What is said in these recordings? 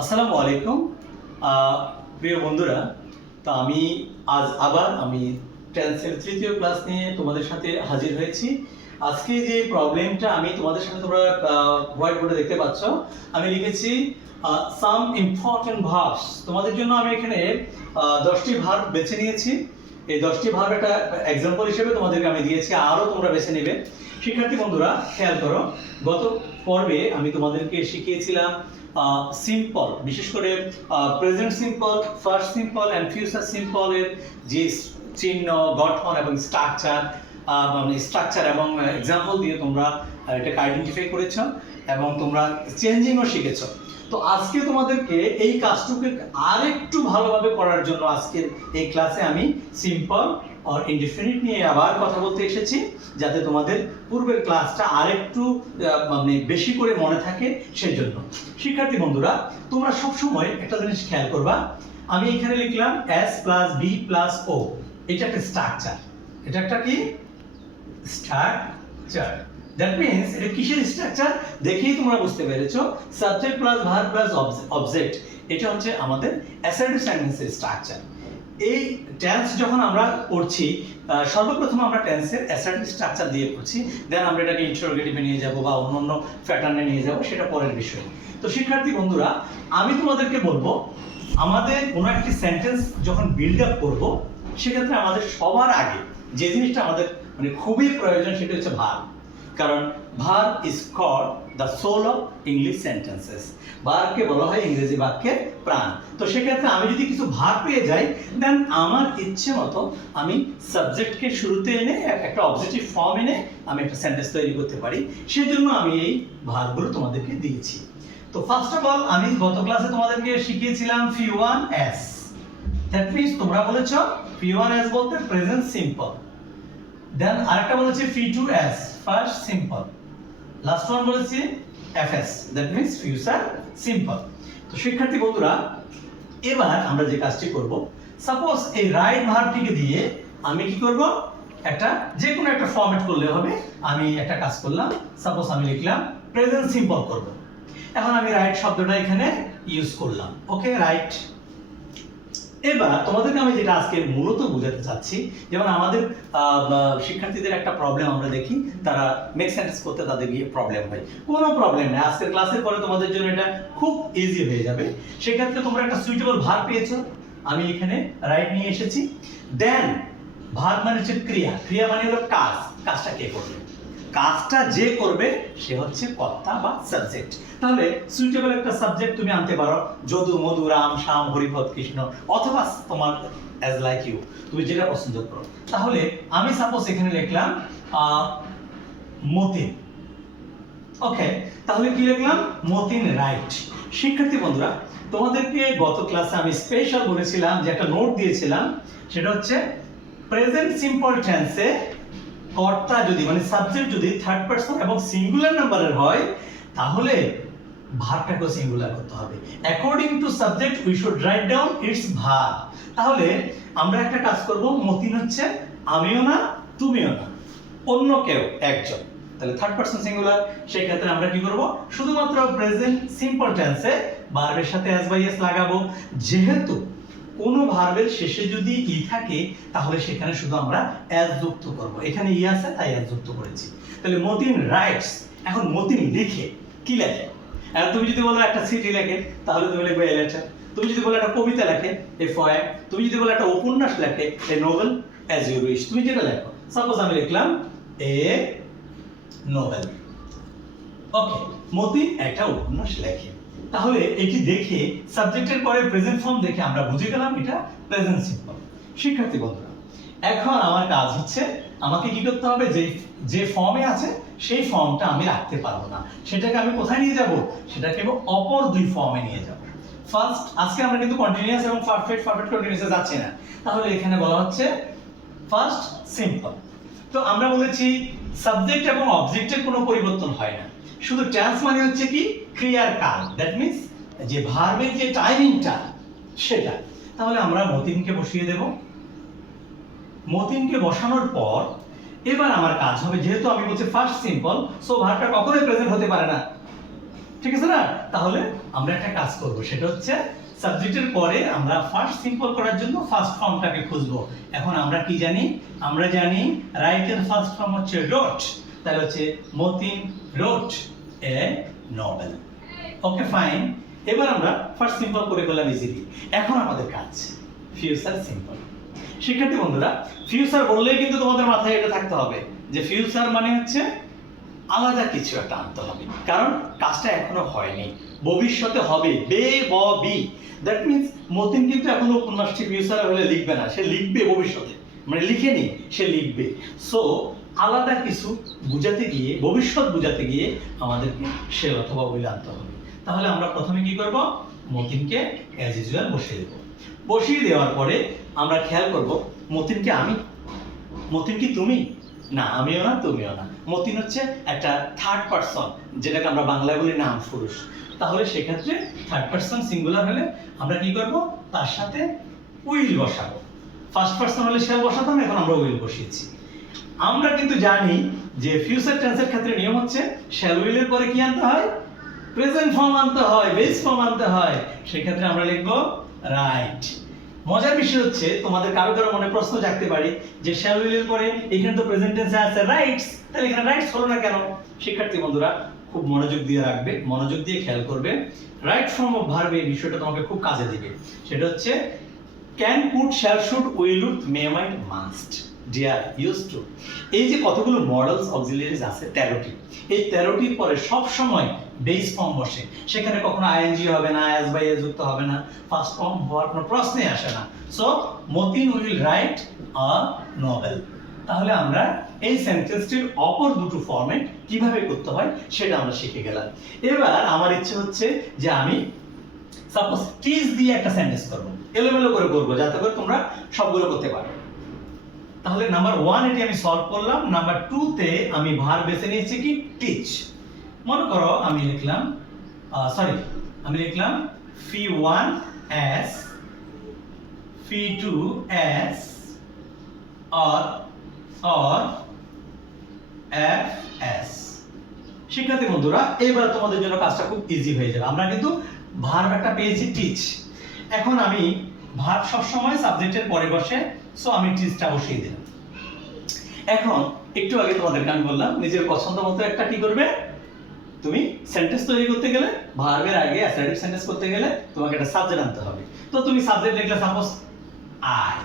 আসসালামু আলাইকুম প্রিয় বন্ধুরা। তো আজ আবার আমি টেন্সের তৃতীয় ক্লাস নিয়ে তোমাদের সাথে হাজির হয়েছি। আজকে যে প্রবলেমটা আমি তোমাদের সাথে তোমরা হোয়াইট বোর্ডে দেখতে পাচ্ছ, আমি লিখেছি সাম ইম্পর্টেন্ট ভার্বস। তোমাদের জন্য আমি এখানে 10টি ভার্ব বেছে নিয়েছি। এই 10টি ভার্ব একটা এক্সাম্পল হিসেবে তোমাদেরকে আমি দিয়েছি, আরও তোমরা বেছে নেবে। শিক্ষার্থী বন্ধুরা খেয়াল করো, গত পর্বে আমি তোমাদেরকে শিখিয়েছিলাম সিম্পল, বিশেষ করে present simple, first simple and future simple এর যে চিহ্ন, গঠন এবং স্ট্রাকচার এবং এক্সাম্পল দিয়ে তোমরা এটাকে আইডেন্টিফাই করেছো এবং তোমরা চেঞ্জিংও শিখেছো। তো আজকে তোমাদেরকে এই কাজটুকু আরেকটু ভালোভাবে করার জন্য আজকের এই ক্লাসে আমি সিম্পল আর ইনডিফিনিট নিয়ে আবার কথা বলতে এসেছি, যাতে তোমাদের পূর্বের ক্লাসটা আরেকটু বেশি করে মনে থাকে। সেই জন্য শিক্ষার্থী বন্ধুরা, তোমরা সবসময় একটা জিনিস খেয়াল করবা, আমি এখানে লিখলাম S plus B plus O, এটা একটা স্ট্রাকচার। এটা একটা কি স্ট্রাকচার? দ্যাট মিন্স এটা কিসের স্ট্রাকচার দেখেই তোমরা বুঝতে পেরেছো, subject plus verb plus object. এটা হচ্ছে আমাদের অ্যাসার্টিভ সেন্টেন্সের স্ট্রাকচার। এই টেন্স যখন আমরা পড়ছি, সর্বপ্রথম আমরা টেন্সের অ্যাসার্টিভ স্ট্রাকচার দিয়ে পড়ছি, দেন আমরা এটাকে ইন্টারোগেটিভে নিয়ে যাব বা অন্য প্যাটার্নে নিয়ে যাব, সেটা পরের বিষয়। তো শিক্ষার্থী বন্ধুরা, আমি তোমাদেরকে বলবো, আমাদের কোনো একটি সেন্টেন্স যখন বিল্ড আপ করবো, সেক্ষেত্রে আমাদের সবার আগে যে জিনিসটা আমাদের খুবই প্রয়োজন, সেটা হচ্ছে ভার্ব। কারণ verb is called the soul of English sentences. ভার্বকে বলা হয় ইংরেজি বাক্যের প্রাণ। তো সেক্ষেত্রে আমি যদি কিছু ভার্ব পেয়ে যাই, দেন আমার ইচ্ছে মতো আমি সাবজেক্টকে শুরুতে এনে একটা অবজেক্টিভ ফর্ম এনে আমি একটা সেন্টেন্স তৈরি করতে পারি। সেজন্য আমি এই ভার্বগুলো তোমাদেরকে দিয়েছি। তো ফার্স্ট অফ অল, আমি গত ক্লাসে তোমাদেরকে শিখিয়েছিলাম P1S। দ্যাট মিন্স তোমরা বলেছো P1S বলতে প্রেজেন্ট সিম্পল। দেন আরেকটা বলেছি P2S, first simple. Last one বলেছি FS, that means future simple. তো শিক্ষার্থী বন্ধুরা, এবার আমরা যে কাজটি করব, সাপোজ এই রাইট ভার্বটিকে দিয়ে আমি কি করব, একটা যে কোনো একটা ফরম্যাট করলে হবে। আমি একটা কাজ করলাম, সাপোজ আমি লিখলাম প্রেজেন্ট সিম্পল করব। এখন আমি রাইট শব্দটা এখানে ইউজ করলাম, ওকে, রাইট। এবার তোমাদেরকে আমি যেটা আজকে মূলত বোঝাতে চাচ্ছি, যেমন আমাদের শিক্ষার্থীদের একটা প্রবলেম আমরা দেখি, তারা মেক সেন্টেন্স করতে তাদের গিয়ে প্রবলেম হয়। কোনো প্রবলেম নেই, আজকের ক্লাসের পরে তোমাদের জন্য এটা খুব ইজি হয়ে যাবে। সেক্ষেত্রে তোমরা একটা সুইটেবল ভার্ব পেয়েছো, আমি এখানে রাইট নিয়ে এসেছি। দেন ভার্ব মানে হচ্ছে ক্রিয়া, ক্রিয়া মানে হলো কাজ। কাজটা কে করবে? কাজটা যে করবে সে হচ্ছে কর্তা বা সাবজেক্ট। তাহলে সুইটেবল একটা সাবজেক্ট তুমি আনতে পারো, যদু, মধু, রাম, শ্যাম, হরিপদ, কৃষ্ণ, অথবা তোমার অ্যাজ লাইক ইউ, তুমি যেটা পছন্দ করো। তাহলে আমি সাপোজ এখানে লিখলাম মতিন, ওকে। তাহলে কি লিখলাম? মতিন রাইট। শিক্ষার্থী বন্ধুরা, তোমাদেরকে গত ক্লাসে আমি স্পেশাল বলেছিলাম, যে একটা নোট দিয়েছিলাম, সেটা হচ্ছে প্রেজেন্ট সিম্পল টেন্সে কর্তা যদি মানে সাবজেক্ট যদি থার্ড পারসন এবং সিঙ্গুলার নাম্বারের হয়, তাহলে ভার্বটাকে সিঙ্গুলার করতে হবে। According to subject we should write down it's verb. তাহলে আমরা একটা কাজ করব, মতিন হচ্ছে আমিও না, তুমিও না, অন্য কেউ একজন। তাহলে থার্ড পারসন সিঙ্গুলার, সেই ক্ষেত্রে আমরা কি করব, শুধুমাত্র প্রেজেন্ট সিম্পল টেন্সে ভার্বের সাথে এস বাই এস লাগাবো। যেহেতু কোনো ভার্বের শেষে যদি ই থাকে, তাহলে সেখানে শুধু আমরা এস যুক্ত করব। এখানে ই আছে তাই এস যুক্ত করেছি। তাহলে মতিন রাইটস। এখন মতিন লিখে, কি লেখে? আর তুমি যদি বলো একটা সিটি লেখে, তাহলে তুমি লিখবে এ লেটার। তুমি যদি বলো একটা কবিতা লেখে, এ পোয়েম। তুমি যদি বলো একটা উপন্যাস লেখে, এ নোভেল, অ্যাজ ইউ উইশ। তুমি যেটা লেখো, সাপোজ আমি লিখলাম এ নোভেল, ওকে। মতিন একটা উপন্যাস লেখে। তাহলে এটি দেখে সাবজেক্টের পরে প্রেজেন্ট ফর্ম দেখে আমরা বুঝে গেলাম এটা প্রেজেন্ট সিম্পল। শিক্ষার্থী বন্ধুরা, এখন আমার কাজ হচ্ছে, আমাকে কি করতে হবে, যে ফর্মে আছে সেই ফর্মটা আমি রাখতে পারবো না, সেটাকে আমি কোথায় নিয়ে যাব? সেটাকে অপর দুই ফর্মে নিয়ে যাব। ফার্স্ট, আজকে আমরা কিন্তু কন্টিনিউয়াস এবং পারফেক্ট কন্টিনিউয়াসে যাচ্ছি না। তাহলে এখানে বলা হচ্ছে ফার্স্ট সিম্পল। তো আমরা বলেছি সাবজেক্ট এবং অবজেক্টের কোনো পরিবর্তন হয় না, শুধু টেন্স মানে হচ্ছে কি, ক্রিয়ার কাল। দ্যাট মিন্স যে ভার্বের যে টাইমিংটা সেটা। তাহলে আমরা মতিনকে বসিয়ে দেব। মতিনকে বসানোর পর এবার আমার কাজ হবে, যেহেতু আমি বলছি ফার্স্ট সিম্পল, সো ভার্বটা কখনোই প্রেজেন্ট হতে পারে না। ঠিক আছে না? তাহলে আমরা একটা কাজ করব, সেটা হচ্ছে সাবজেক্টের পরে আমরা ফার্স্ট সিম্পল করার জন্য ফার্স্ট ফর্মটাকে খুঁজবো। এখন আমরা কি জানি? আমরা জানি রাইটের ফার্স্ট ফর্ম হচ্ছে রোট, তাহলে হচ্ছে Matin wrote a novel. Okay fine, এবার আমরা ফার্স্ট সিম্পল করে ফেললাম ইজিলি। এখন আমাদের কাজ ফিউচার সিম্পল। শিক্ষার্থী বন্ধুরা, ফিউচার বললেই কিন্তু তোমাদের মাথায় এটা থাকতে হবে যে ফিউচার মানে হচ্ছে আলাদা কিছু একটা আনতে হবে, কারণ কাজটা এখনো হয়নি, ভবিষ্যতে হবে। বে ব বি, দ্যাট মিন্স মতিন কিন্তু এখনো উপন্যাসটি ফিউচার হলে লিখবে না, সে লিখবে ভবিষ্যতে, মানে লিখেনি, সে লিখবে। সো আলাদা কিছু বুঝাতে গিয়ে, ভবিষ্যৎ বুঝাতে গিয়ে আমাদেরকে সে অথবা উইল আনতে হবে। তাহলে আমরা প্রথমে কি করব? মতিনকে অ্যাজ ইউজুয়াল বসিয়ে দেব। বসিয়ে দেওয়ার পরে আমরা খেয়াল করব মতিনকে আমি, মতিন কি তুমি? না, আমিও না, তুমিও না। মতিন হচ্ছে একটা থার্ড পারসন, যেটাকে আমরা বাংলায় বলি নাম পুরুষ। তাহলে সেক্ষেত্রে থার্ড পারসন সিঙ্গুলার হলে আমরা কি করব? তার সাথে উইল বসাবো। ফার্স্ট পারসন হলে শ্যাল বসাতাম, এখন আমরা উইল বসিয়েছি। আমরা কিন্তু জানি যে ফিউচার টেন্সের ক্ষেত্রে নিয়ম হচ্ছে শ্যাল উইলের পরে কি আনতে হয়? প্রেজেন্ট ফর্ম আনতে হয়, বেস ফর্ম আনতে হয়। সেক্ষেত্রে আমরা লিখব রাইট। মজার বিষয় হচ্ছে তোমাদের কারো কারো মনে প্রশ্ন জাগতে পারে যে শ্যাল উইলের পরে এখানে তো প্রেজেন্ট টেন্সে আছে রাইটস, তাহলে এখানে রাইটস হলো না কেন? শিক্ষার্থী বন্ধুরা খুব মনোযোগ দিয়ে রাখবে, মনোযোগ দিয়ে খেয়াল করবে। রাইট ফর্ম অফ ভার্ব এই বিষয়টা তোমাকে খুব কাজে দিবে। সেটা হচ্ছে can, could, shall, should, will, would, may, might, must, dare, use to. এই যে কতগুলো মডেলস অক্সিলিয়ারিজ আছে 13টি, এই 13টির পরে সব সময় বেস ফর্ম বসে। সেখানে কখনো আইএনজি হবে না, অ্যাজ বাই এজ যুক্ত হবে না, ফার্স্ট ফর্ম হওয়ার কোনো প্রশ্নই আসে না। So Matin will write a novel. তাহলে আমরা এই সেন্টেন্সটির অপর দুটো ফরম্যাট কিভাবে করতে হয় সেটা আমরা শিখে গেলাম। এবার আমার ইচ্ছে হচ্ছে যে আমি সাপোজ টিজ দিয়ে একটা সেন্টেন্স করব, এলোমেলো করে করব যাতে করে তোমরা সবগুলো করতে পারো। তাহলে নাম্বার 1 এটি আমি সলভ করলাম। নাম্বার 2 তে আমি ভার্ব বেছে নিয়েছি কি? টিচ। মনে করো আমি লিখলাম ফি 1 as, fee 2 as, or f as। শিক্ষার্থী বন্ধুরা, এবার তোমাদের জন্য কাজটা খুব ইজি হয়ে যাবে। আমরা কিন্তু ভার্ব একটা পেয়েছি টিচ। এখন আমি ভার্ব সব সময় সাবজেক্টের পরে বসে, সো আমি টিচটা বসিয়ে দিলাম। এখন একটু আগে তোমাদেরকে আমি বললাম নিজের পছন্দ মতো একটা কি করবে, তুমি সেন্টেন্স তৈরি করতে গেলে ভার্বের আগে অ্যাসার্টিভ সেন্টেন্স করতে গেলে তোমাকে একটা সাবজেক্ট আনতে হবে। তো তুমি সাবজেক্ট লিখলে সাপোজ আই,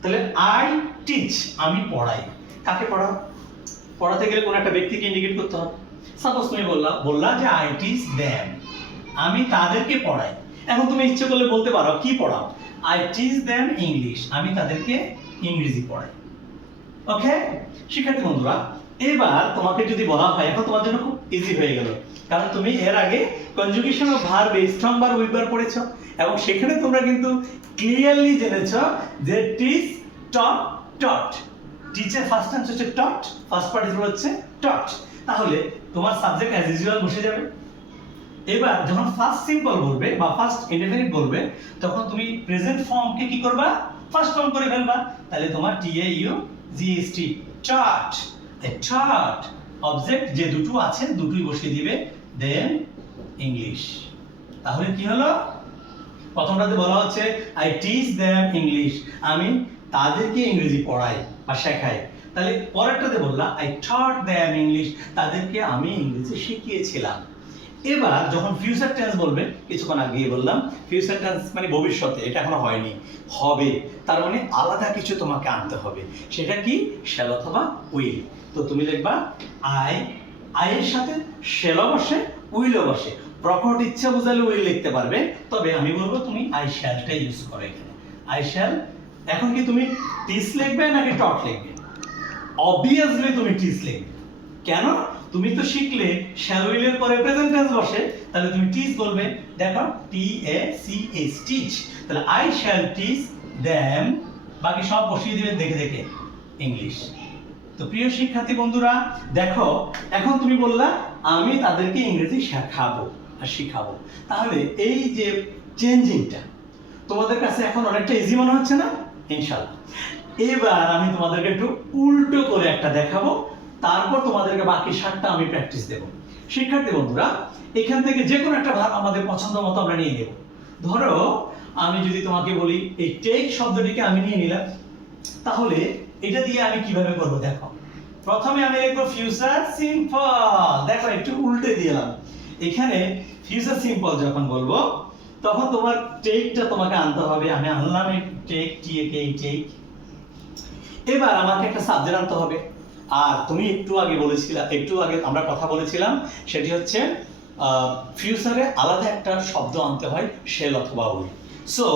তাহলে আই টিচ, আমি পড়াই। কাকে পড়াও? পড়াতে গেলে কোন একটা ব্যক্তিকে ইন্ডিকেট করতে হবে। সাপোজ তুমি বললা যে আই টিচ দেম, আমি তাদেরকে পড়াই। এখন তুমি ইচ্ছে করলে বলতে পারো কি পড়াও? আই টিচ দেম ইংলিশ, আমি তাদেরকে ইংরেজি পড়াই। ওকে শিক্ষার্থী বন্ধুরা, এবার তোমাকে যদি বলা হয়, এখন তোমার জন্য খুব ইজি হয়ে গেল, কারণ তুমি এর আগে conjugation of verb strong verb week verb পড়েছো, এবং সেখানে তোমরা কিন্তু ক্লিয়ারলি জেনেছো যে টিচ, টট, টট। টিচের ফার্স্ট টেন্স হচ্ছে টট, ফার্স্ট পার্টিসিপল হচ্ছে টট। তাহলে তোমার সাবজেক্ট অ্যাজ ইউজুয়াল বসে যাবে। এবার যখন ফার্স্ট সিম্পল বলবে বা ফার্স্ট ইনডেফিনিট বলবে, তখন তুমি প্রেজেন্ট ফর্মকে কি করবা? ফার্স্ট ফর্ম করে ফেলবা। তাহলে তোমার টি এ ইউ জি এস টি, টট। এই টট অবজেক্ট যে দুটো আছে দুটোই বসিয়ে দিবে, দেন ইংলিশ। তাহলে কি হলো? প্রথমটাতে বলা হচ্ছে আই টিচ দেম ইংলিশ, আমি তাদেরকে ইংরেজি পড়াই বা শেখাই। তাহলে পরেরটাতে বললা আই টট দেম ইংলিশ, তাদেরকে আমি ইংরেজি শিখিয়েছিলাম। এবার যখন ফিউচার টেন্স বলবে, কিছুক্ষণ আগেই বললাম ফিউচার টেন্স মানে ভবিষ্যতে, এটা এখনো হয়নি, হবে। তার মানে আলাদা কিছু তোমাকে আনতে হবে। সেটা কি? শ্যাল অথবা উইল। তো তুমি লিখবা আই, এর সাথে শ্যালও বসে, উইলও বসে। প্রকট ইচ্ছা বোঝালে উইল লিখতে পারবে, তবে আমি বলবো তুমি আই শ্যালটা ইউজ করো এখানে। I shall. এখন কি তুমি টিচ লিখবে নাকি টট লিখবে? অবভিয়াসলি তুমি টিচ লিখবে। কেন? তুমি তো শিখলে শ্যাল উইলের পরে প্রেজেন্ট টেন্স বসে, তাহলে তুমি টিচ বলবে। দেখো টি এ সি এইচ, টিচ। তাহলে আই শ্যাল টিচ দেম, বাকি সব বসিয়ে দিবে দেখে দেখে, ইংলিশ। তো প্রিয় শিক্ষার্থী বন্ধুরা, দেখো এখন তুমি বললা আমি তাদেরকে ইংরেজি শেখাবো আর শিখাবো। তাহলে এই যে চেঞ্জিংটা তোমাদের কাছে এখন অনেকটা ইজি মনে হচ্ছে না? ইনশাআল্লাহ। এবার আমি তোমাদেরকে একটু উল্টো করে একটা দেখাবো, তারপর তোমাদেরকে বাকি 7টা আমি প্র্যাকটিস দেব। শিক্ষার্থী বন্ধুরা, এখান থেকে যে কোনো একটা ভার্ব আমাদের পছন্দ মতো আমরা নিয়ে নেব। ধরো আমি যদি তোমাকে বলি এই টেক শব্দটিকে আমি নিয়ে নিলাম, তাহলে এটা দিয়ে আমি কিভাবে করব দেখো। প্রথমে আমি লিখব ফিউচার সিম্পল। দেখো একটু উল্টে দিলাম। এখানে ফিউচার সিম্পল যখন বলবো তখন তোমার টেকটা তোমাকে আনতে হবে। আমি আনলাম টেক, টেক। এবার আমাকে একটা সাবজেক্ট আনতে হবে। আর তুমি একটু আগে আমরা কথা বলেছিলাম, সেটি হচ্ছে ফিউচারে আলাদা একটা শব্দ আনতে হয়, শেল অথবা উইল। সো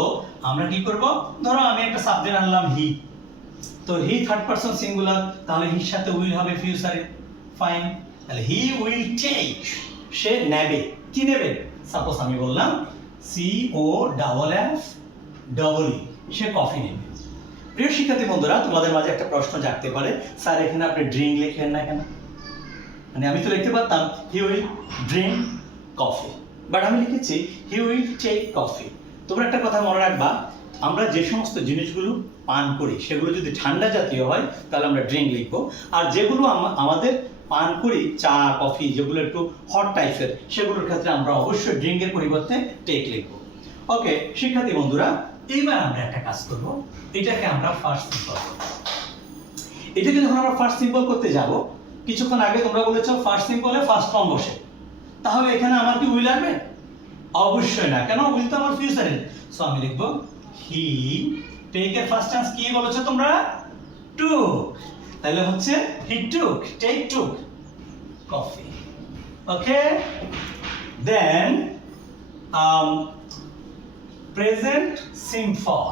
আমরা কি করব, ধরো আমি একটা সাবজেক্ট আনলাম হি, তো হি থার্ড পারসন সিঙ্গুলার, তাহলে হির সাথে উইল হবে ফিউচারে। ফাইন, তাহলে হি উইল টেক, সে নেবে। কি নেবে? সাপোজ আমি বললাম COFF, সে কফি নেবে। প্রিয় শিক্ষার্থী বন্ধুরা, তোমাদের মাঝে একটা প্রশ্ন জাগতে পারে, স্যার এখানে আপনি ড্রিঙ্ক লিখলেন না কেন? মানে আমি তো লিখতে পারতাম he will drink coffee, but আমি লিখেছি হি উইল টেক কফি। তোমরা একটা কথা মনে রাখবা, আমরা যে সমস্ত জিনিসগুলো পান করি সেগুলো যদি ঠান্ডা জাতীয় হয় তাহলে আমরা ড্রিঙ্ক লিখবো, আর যেগুলো আমাদের পান করি চা কফি যেগুলো একটু হট টাইপের, সেগুলোর ক্ষেত্রে আমরা অবশ্যই ড্রিঙ্কের পরিবর্তে টেক লিখবো। ওকে শিক্ষার্থী বন্ধুরা, এইবার আমরা একটা কাজ করব, এটাকে আমরা ফার্স্ট সিম্পল করব। এটাকে যখন আমরা ফার্স্ট সিম্পল করতে যাব, কিছুক্ষণ আগে তোমরা বলেছো ফার্স্ট সিম্পলে ফার্স্ট ফর্ম বসে, তাহলে এখানে আমার কি উইল আসবে? অবশ্যই না। কেন? উইল তো আমার ফিউচারের। সো আমি লিখব হি টেক এর ফার্স্ট টেন্স কি বলেছো তোমরা? টুক। তাহলে হচ্ছে হি টুক, টেক টুক কফি। ওকে, দেন প্রেজেন্ট সিম্পল।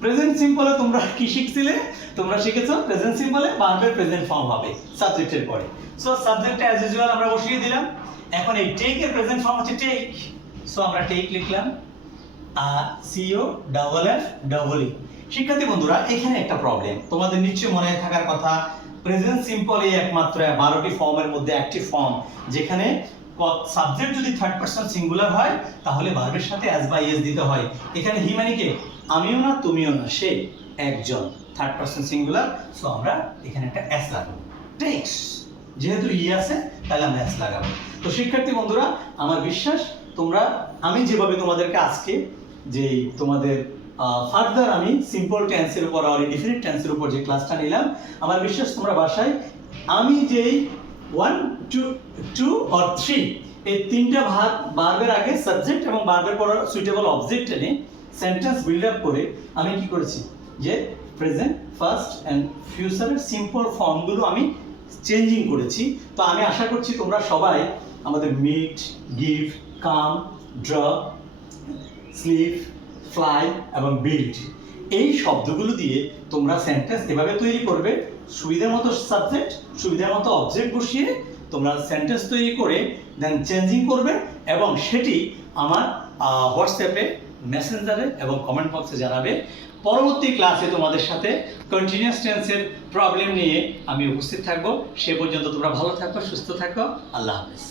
প্রেজেন্ট সিম্পলে তোমরা কি শিখছিলে? তোমরা শিখেছো প্রেজেন্ট সিম্পলে ভার্বের প্রেজেন্ট ফর্ম হবে সাবজেক্টের পরে। সো সাবজেক্টে অ্যাজ ইউজুয়াল আমরা বসিয়ে দিলাম। এখন এই টেক এর প্রেজেন্ট ফর্ম হচ্ছে টেক, সো আমরা টেক লিখলাম COFFE। শিক্ষার্থী বন্ধুরা, এখানে একটা প্রবলেম তোমাদের নিশ্চয়ই মনে থাকার কথা, প্রেজেন্ট সিম্পল এই একমাত্র 12টি ফর্মের মধ্যে একটি ফর্ম যেখানে সাবজেক্ট যদি থার্ড পারসন সিঙ্গুলার হয় তাহলে ভার্বের সাথে অ্যাজ বা এস দিতে হয়। এখানে হি মানে কে? আমিও না তুমিও না, সে একজন, থার্ড পারসন সিঙ্গুলার। সো আমরা এখানে একটা এস লাগাবো। টেক্স যেহেতু ই আছে তাহলে আমরা এস লাগাবো। তো শিক্ষার্থী বন্ধুরা, আমার বিশ্বাস তোমরা, আমি যেভাবে তোমাদেরকে আজকে যে তোমাদের ফার্দার আমি সিম্পল টেন্সের উপর আর ইনডিফিনিট টেন্সের উপর যে ক্লাসটা নিলাম, আমার বিশ্বাস তোমরা বাসায় আমি যেই 1, 2 or 3 এই তিনটা ভার্বের আগে সাবজেক্ট এবং ভার্বের পর সুইটেবল অবজেক্ট এনে সেন্টেন্স বিল্ড আপ করে আমি কি করেছি যে প্রেজেন্ট, ফার্স্ট এন্ড ফিউচারের সিম্পল ফর্মগুলো আমি চেঞ্জিং করেছি। তো আমি আশা করছি তোমরা সবাই আমাদের মিট, গিভ, কাম, ড্র, স্লিপ, ফ্লাই এবং বিল্ড এই শব্দগুলো দিয়ে তোমরা সেন্টেন্স এভাবে তৈরি করবে, সুবিধার মতো সাবজেক্ট সুবিধার মতো অবজেক্ট বসিয়ে তোমরা সেন্টেন্স তৈরি করে দেন চেঞ্জিং করবে এবং সেটি আমার হোয়াটসঅ্যাপে, মেসেঞ্জারে এবং কমেন্ট বক্সে জানাবে। পরবর্তী ক্লাসে তোমাদের সাথে কন্টিনিউয়াস টেন্সের প্রবলেম নিয়ে আমি উপস্থিত থাকবো। সে পর্যন্ত তোমরা ভালো থাকো, সুস্থ থাকো। আল্লাহ হাফেজ।